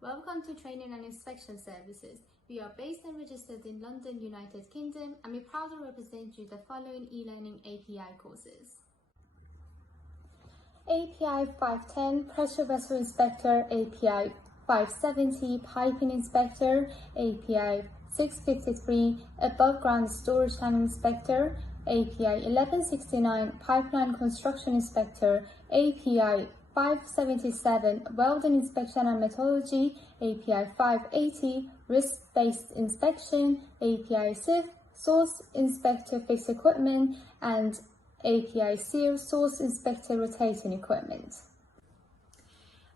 Welcome to Training and Inspection Services. We are based and registered in London, United Kingdom, and we proudly represent you the following e-learning API courses. API 510 Pressure Vessel Inspector, API 570 Piping Inspector, API 653 Above Ground Storage Tank Inspector, API 1169 Pipeline Construction Inspector, API 577 Welding Inspection and Methodology, API 580 Risk-Based Inspection, API SIFE Source Inspector Fixed Equipment, and API SIRE Source Inspector Rotating Equipment.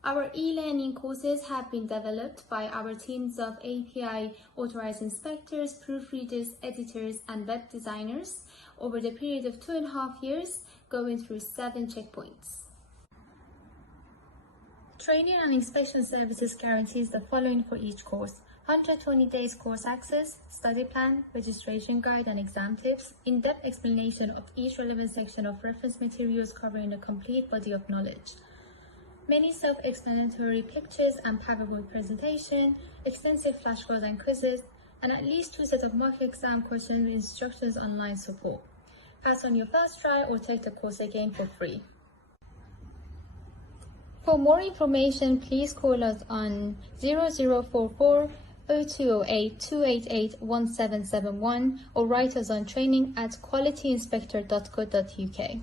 Our e-learning courses have been developed by our teams of API authorized inspectors, proofreaders, editors, and web designers over the period of 2.5 years, going through 7 checkpoints. Training and Inspection Services guarantees the following for each course: 120 days course access, study plan, registration guide and exam tips, in-depth explanation of each relevant section of reference materials covering a complete body of knowledge, many self-explanatory pictures and PowerPoint presentation, extensive flashcards and quizzes, and at least 2 sets of mock exam questions with instructions online support. Pass on your first try or take the course again for free. For more information, please call us on 0044 0208 288 1771 or write us on training@qualityinspector.co.uk.